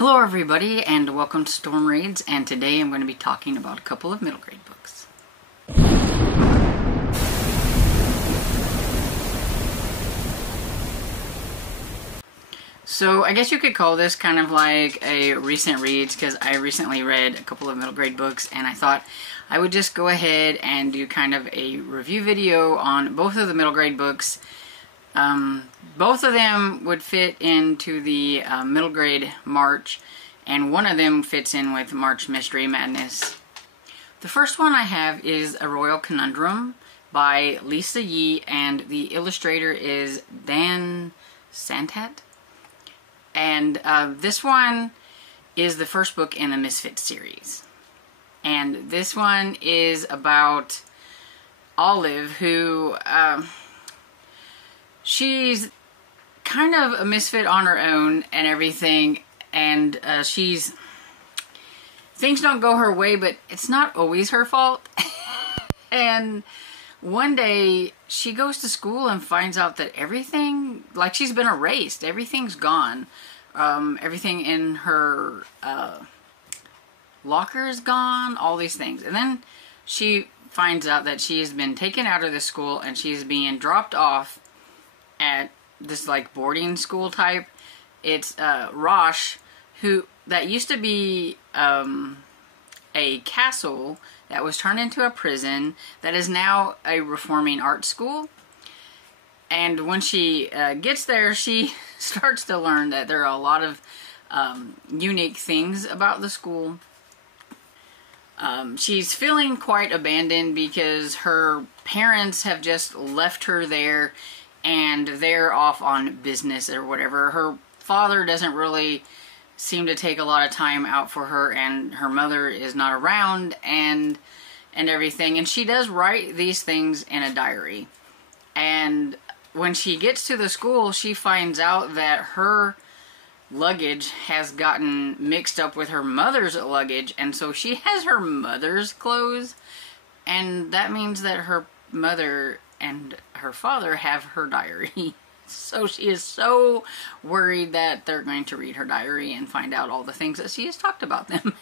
Hello everybody and welcome to Storm Raids, and today I'm going to be talking about a couple of middle grade books. So I guess you could call this kind of like a recent reads, because I recently read a couple of middle grade books and I thought I would just go ahead and do kind of a review video on both of the middle grade books. Both of them would fit into the middle grade March, and one of them fits in with March Mystery Madness. The first one I have is A Royal Conundrum by Lisa Yee, and the illustrator is Dan Santat. And this one is the first book in the Misfit series. And this one is about Olive, who she's kind of a misfit on her own and everything, and things don't go her way, but it's not always her fault. And one day she goes to school and finds out that everything, like, she's been erased, everything's gone. Everything in her locker is gone, all these things. And then she finds out that she has been taken out of the school and she's being dropped off at this like boarding school type. It's Rosh, that used to be a castle that was turned into a prison that is now a reforming art school. And when she gets there, she starts to learn that there are a lot of unique things about the school. She's feeling quite abandoned because her parents have just left her there and they're off on business or whatever. Her father doesn't really seem to take a lot of time out for her, and her mother is not around and everything. And she does write these things in a diary. And when she gets to the school, she finds out that her luggage has gotten mixed up with her mother's luggage, and so she has her mother's clothes, and that means that her mother and her father have her diary. So she is so worried that they're going to read her diary and find out all the things that she has talked about them.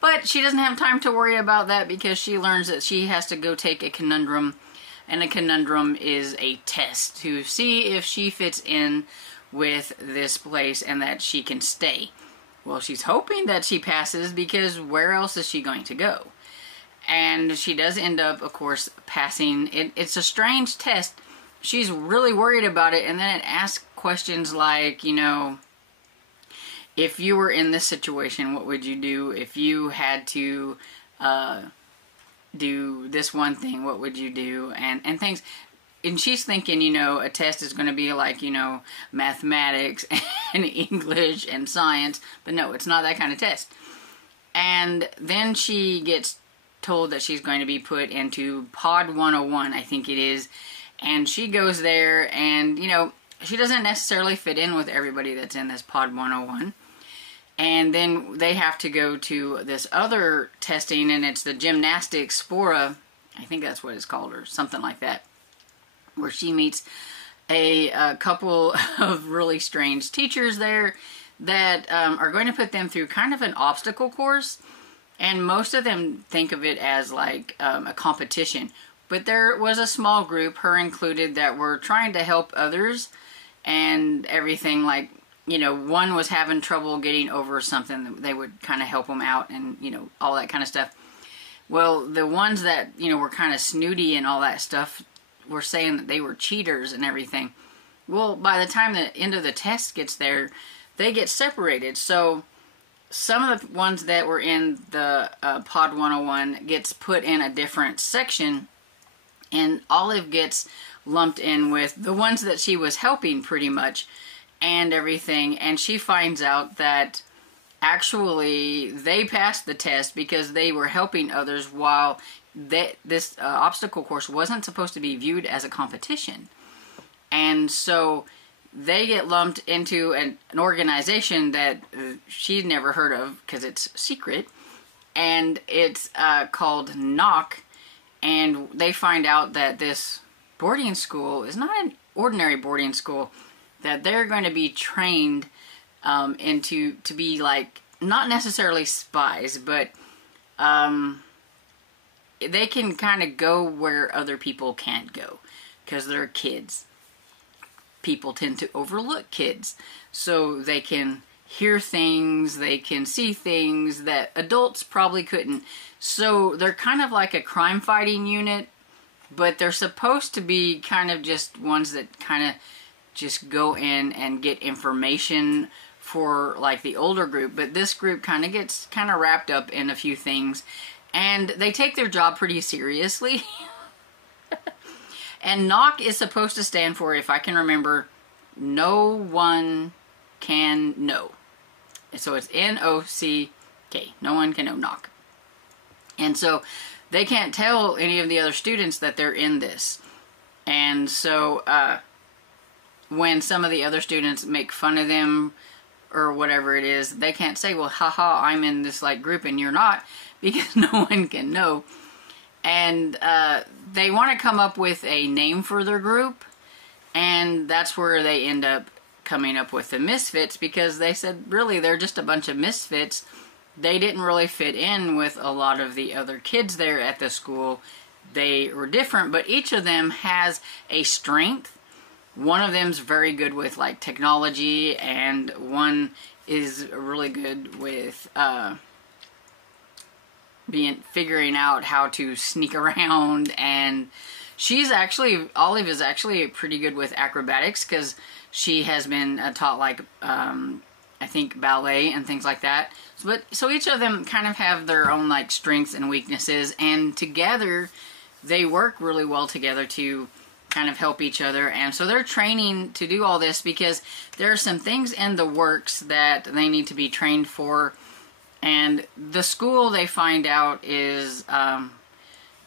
But she doesn't have time to worry about that, because she learns that she has to go take a conundrum, and a conundrum is a test to see if she fits in with this place and that she can stay. Well, she's hoping that she passes, because where else is she going to go? And she does end up, of course, passing. It's a strange test. She's really worried about it, and then it asks questions like, you know, if you were in this situation, what would you do? If you had to do this one thing, what would you do? And things. And she's thinking, you know, a test is going to be like, you know, mathematics and English and science. But no, it's not that kind of test. And then she gets told that she's going to be put into Pod 101, I think it is. And she goes there and, you know, she doesn't necessarily fit in with everybody that's in this Pod 101. And then they have to go to this other testing, and it's the gymnastics spora, I think that's what it's called, or something like that, where she meets a couple of really strange teachers there that are going to put them through kind of an obstacle course. And most of them think of it as like a competition. But there was a small group, her included, that were trying to help others and everything. Like, you know, one was having trouble getting over something, they would kind of help them out and, you know, all that kind of stuff. Well, the ones that, you know, were kind of snooty and all that stuff were saying that they were cheaters and everything. Well, by the time the end of the test gets there, they get separated. So some of the ones that were in the Pod 101 gets put in a different section, and Olive gets lumped in with the ones that she was helping pretty much and everything. And she finds out that actually they passed the test because they were helping others, while this obstacle course wasn't supposed to be viewed as a competition. And so they get lumped into an organization that she'd never heard of because it's secret, and it's called Knock. And they find out that this boarding school is not an ordinary boarding school, that they're going to be trained and to be like, not necessarily spies, but they can kind of go where other people can't go because they're kids. People tend to overlook kids, so they can hear things, they can see things that adults probably couldn't. So they're kind of like a crime fighting unit, but they're supposed to be kind of just ones that kind of just go in and get information for like the older group. But this group kind of gets kind of wrapped up in a few things, and they take their job pretty seriously. And knock is supposed to stand for, if I can remember, no one can know. So it's N-O-C-K. No one can know, knock. And so they can't tell any of the other students that they're in this. And so when some of the other students make fun of them or whatever it is, they can't say, well, haha, I'm in this like group and you're not, because no one can know. And they want to come up with a name for their group, and that's where they end up coming up with the misfits, because they said really they're just a bunch of misfits. They didn't really fit in with a lot of the other kids there at the school. They were different, but each of them has a strength. One of them's very good with like technology, and one is really good with figuring out how to sneak around. And Olive is actually pretty good with acrobatics, because she has been taught like I think ballet and things like that. So each of them kind of have their own like strengths and weaknesses, and together they work really well together to kind of help each other. And so they're training to do all this because there are some things in the works that they need to be trained for. And the school, they find out, is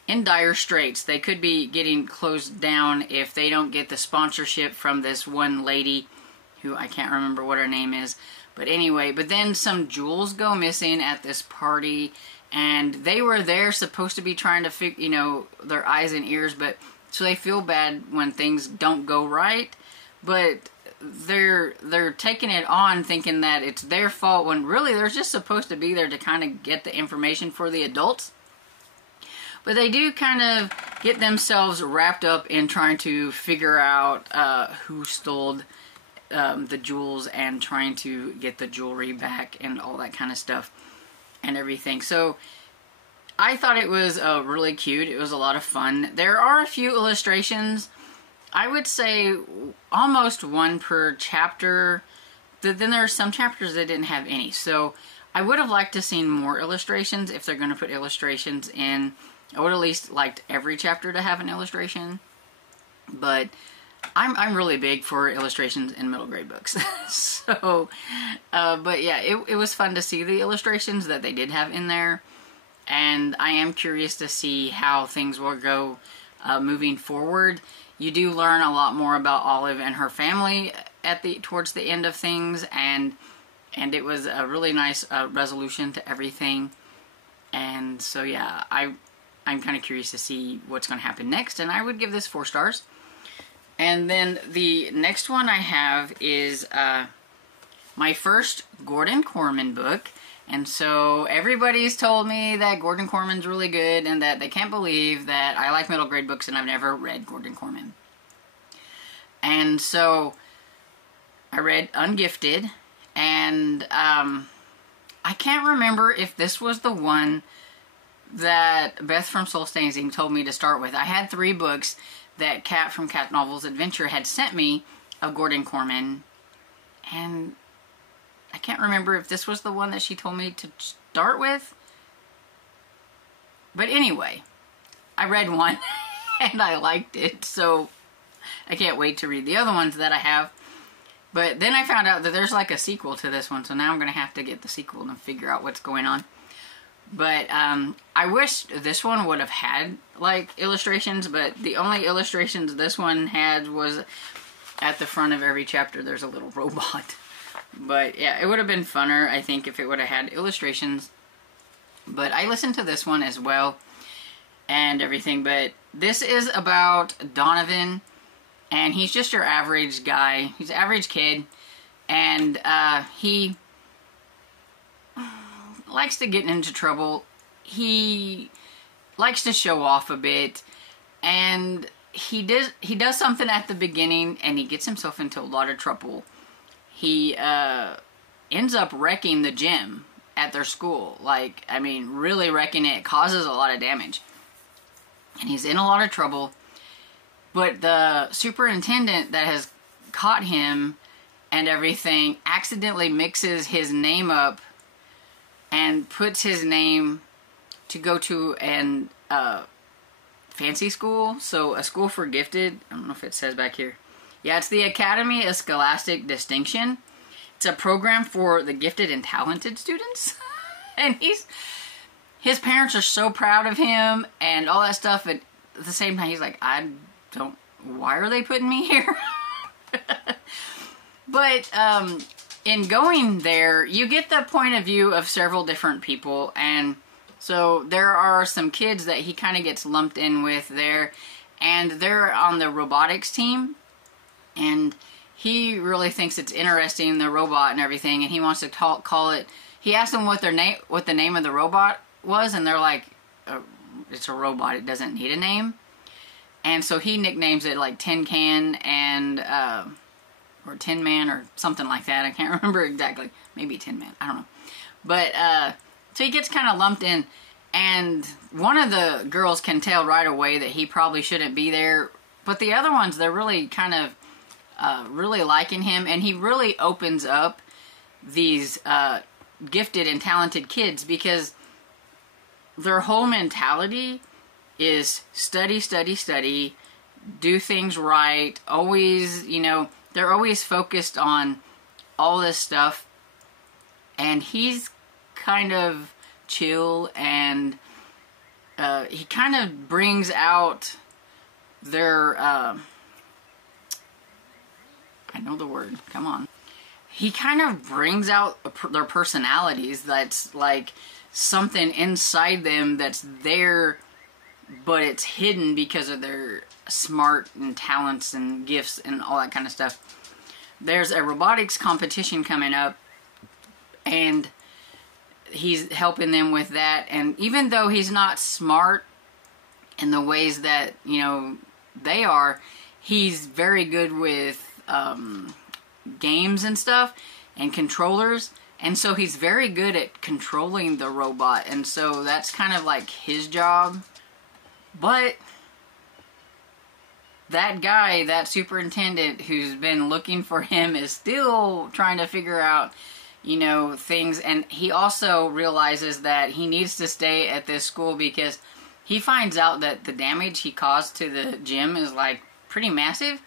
in dire straits. They could be getting closed down if they don't get the sponsorship from this one lady, who I can't remember what her name is. But anyway, but then some jewels go missing at this party, and they were there supposed to be trying to fix, their eyes and ears, but so they feel bad when things don't go right, but they're taking it on thinking that it's their fault, when really they're just supposed to be there to kind of get the information for the adults. But they do kind of get themselves wrapped up in trying to figure out who stole the jewels and trying to get the jewelry back and all that kind of stuff and everything. So I thought it was really cute. It was a lot of fun. There are a few illustrations. I would say almost one per chapter. Then there are some chapters that didn't have any. So I would have liked to seen more illustrations if they're going to put illustrations in. I would have at least liked every chapter to have an illustration. But I'm really big for illustrations in middle grade books. So, but yeah, it was fun to see the illustrations that they did have in there. And I am curious to see how things will go moving forward. You do learn a lot more about Olive and her family towards the end of things, and it was a really nice resolution to everything. And so yeah, I'm kind of curious to see what's going to happen next, and I would give this 4 stars. And then the next one I have is my first Gordon Corman book. And so everybody's told me that Gordon Corman's really good and that they can't believe that I like middle grade books and I've never read Gordon Corman. And so I read Ungifted, and I can't remember if this was the one that Beth from Soul Staining told me to start with. I had 3 books that Kat from Cat Novels Adventure had sent me of Gordon Corman, and I can't remember if this was the one that she told me to start with. But anyway, I read one and I liked it, so I can't wait to read the other ones that I have. But then I found out that there's like a sequel to this one, so now I'm going to have to get the sequel and figure out what's going on. But I wish this one would have had like illustrations, but the only illustrations this one had was at the front of every chapter there's a little robot. But yeah, it would have been funner, I think, if it would have had illustrations. But I listened to this one as well and everything. But this is about Donovan, and he's just your average guy. He's an average kid, and he likes to get into trouble. He likes to show off a bit, and he does something at the beginning, and he gets himself into a lot of trouble. He ends up wrecking the gym at their school. Like, I mean, really wrecking it. Causes a lot of damage. And he's in a lot of trouble. But the superintendent that has caught him and everything accidentally mixes his name up and puts his name to go to an fancy school. So a school for gifted. I don't know if it says back here. Yeah, it's the Academy of Scholastic Distinction. It's a program for the gifted and talented students. And his parents are so proud of him and all that stuff. And at the same time, he's like, why are they putting me here? But in going there, you get the point of view of several different people. And so there are some kids that he kind of gets lumped in with there. And they're on the robotics team. And he really thinks it's interesting, the robot and everything, and he wants to call it. He asked them what the name of the robot was, and they're like, "It's a robot. It doesn't need a name." And so he nicknames it like Tin Can and or Tin Man or something like that. I can't remember exactly. Maybe Tin Man. I don't know. But so he gets kind of lumped in, and one of the girls can tell right away that he probably shouldn't be there, but the other ones, they're really kind of really liking him, and he really opens up these gifted and talented kids, because their whole mentality is study, study, study, do things right, always, you know, they're always focused on all this stuff, and he's kind of chill, and he kind of brings out their I know the word, come on. He kind of brings out their personalities. That's like something inside them that's there, but it's hidden because of their smart and talents and gifts and all that kind of stuff. There's a robotics competition coming up, and he's helping them with that. And even though he's not smart in the ways that, you know, they are, he's very good with games and stuff and controllers, and so he's very good at controlling the robot, and so that's kind of like his job. But that guy, that superintendent who's been looking for him, is still trying to figure out, you know, things, and he also realizes that he needs to stay at this school because he finds out that the damage he caused to the gym is like pretty massive,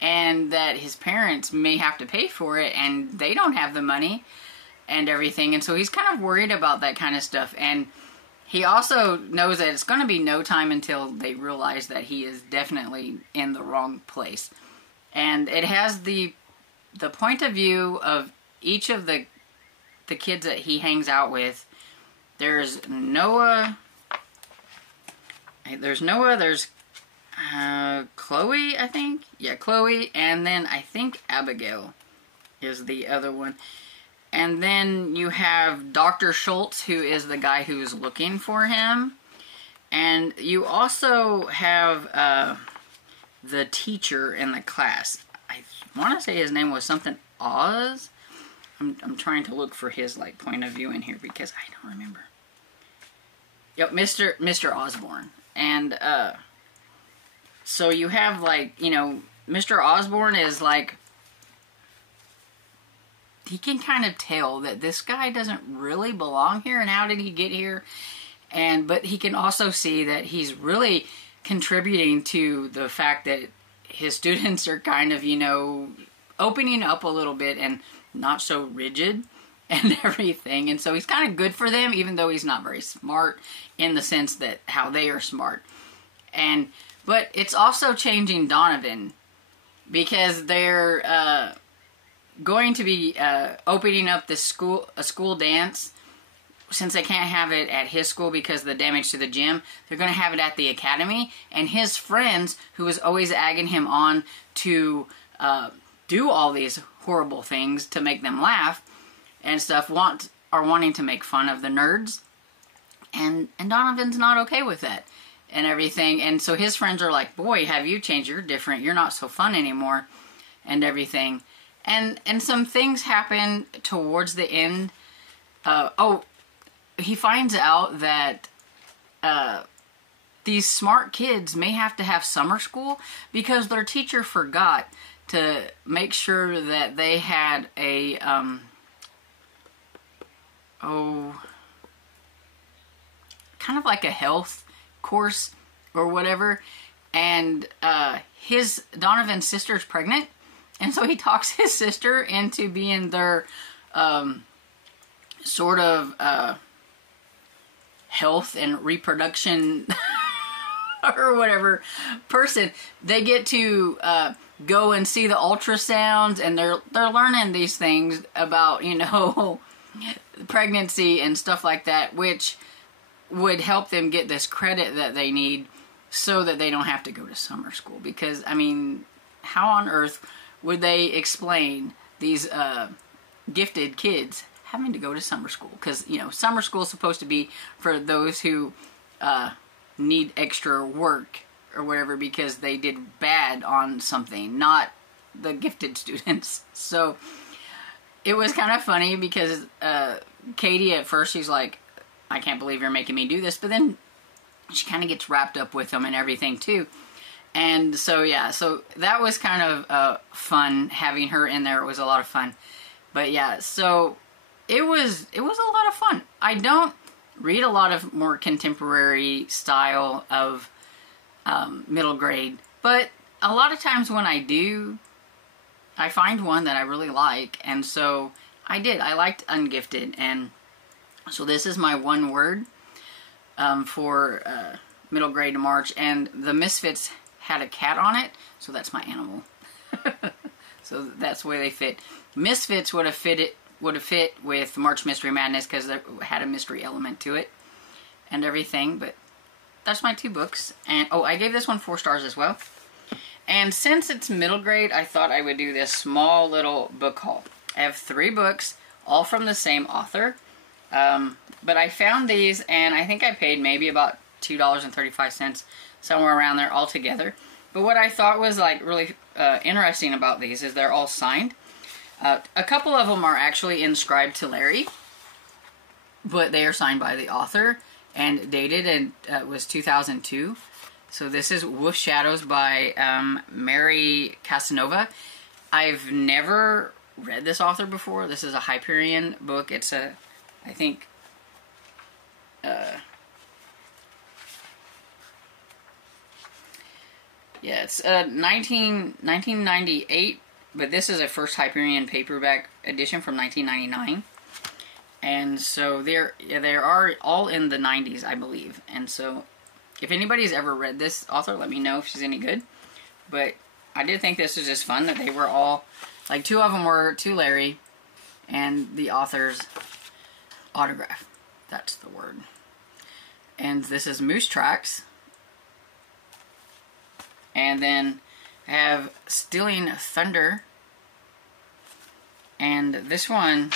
and that his parents may have to pay for it, and they don't have the money and everything. And so he's kind of worried about that kind of stuff. And he also knows that it's going to be no time until they realize that he is definitely in the wrong place. And it has the point of view of each of the kids that he hangs out with. There's Noah. There's Chloe, I think. Yeah, Chloe. And then I think Abigail is the other one. And then you have Dr. Schultz, who is the guy who's looking for him. And you also have the teacher in the class. I want to say his name was something Oz. I'm trying to look for his like point of view in here because I don't remember. Yep, Mr. Osborne. And so you have, like, you know, Mr. Osborne is like, he can kind of tell that this guy doesn't really belong here, and how did he get here? But he can also see that he's really contributing to the fact that his students are kind of, you know, opening up a little bit and not so rigid and everything. And so he's kind of good for them, even though he's not very smart in the sense that how they are smart. But it's also changing Donovan, because they're going to be opening up this a school dance. Since they can't have it at his school because of the damage to the gym, they're going to have it at the academy. And his friends, who was always egging him on to do all these horrible things to make them laugh and stuff, are wanting to make fun of the nerds. And Donovan's not okay with that and everything. And so his friends are like, boy, have you changed? You're different. You're not so fun anymore and everything. And some things happen towards the end. He finds out that these smart kids may have to have summer school because their teacher forgot to make sure that they had a, kind of like a health course or whatever. And Donovan's sister's pregnant. And so he talks his sister into being their sort of health and reproduction or whatever person. They get to go and see the ultrasounds, and they're learning these things about, you know, pregnancy and stuff like that, which would help them get this credit that they need so that they don't have to go to summer school. Because, I mean, how on earth would they explain these gifted kids having to go to summer school? Because, you know, summer school is supposed to be for those who need extra work or whatever because they did bad on something, not the gifted students. So it was kind of funny because Katie at first, she's like, I can't believe you're making me do this. But then she kind of gets wrapped up with them and everything too. And so, yeah, so that was kind of fun having her in there. It was a lot of fun. But yeah, so it was a lot of fun. I don't read a lot of more contemporary style of middle grade, but a lot of times when I do, I find one that I really like, and so I did. I liked Ungifted, and so this is my one word for middle grade to March, and the Misfits had a cat on it, so that's my animal. So that's the way they fit. Misfits would have fit with March Mystery Madness because it had a mystery element to it and everything. But that's my 2 books. And oh, I gave this one 4 stars as well. And since it's middle grade, I thought I would do this small little book haul. I have 3 books, all from the same author. But I found these, and I think I paid maybe about $2.35, somewhere around there altogether. But what I thought was like really interesting about these is they're all signed. A couple of them are actually inscribed to Larry, but they are signed by the author and dated, and it was 2002. So this is Wolf Shadows by Mary Casanova. I've never read this author before. This is a Hyperion book. It's a, I think, yeah, it's 1998, but this is a first Hyperion paperback edition from 1999. And so they are all in the 90s, I believe. And so if anybody's ever read this author, let me know if she's any good. But I did think this was just fun that they were all, like 2 of them were to Larry and the author's autograph. That's the word. And this is Moose Tracks. And then I have Stealing Thunder. And this one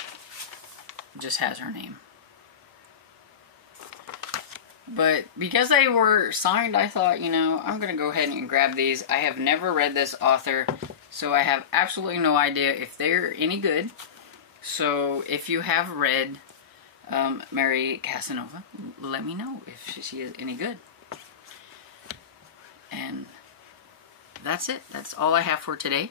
just has her name. But because they were signed, I thought, you know, I'm going to go ahead and grab these. I have never read this author, so I have absolutely no idea if they're any good. So if you have read Mary Casanova, let me know if she is any good. And that's it. That's all I have for today.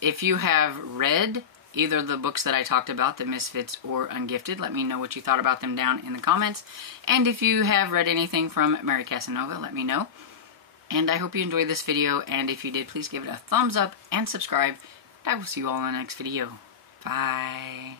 If you have read either the books that I talked about, The Misfits or Ungifted, let me know what you thought about them down in the comments. And if you have read anything from Mary Casanova, let me know. And I hope you enjoyed this video, and if you did, please give it a thumbs up and subscribe. I will see you all in the next video. Bye.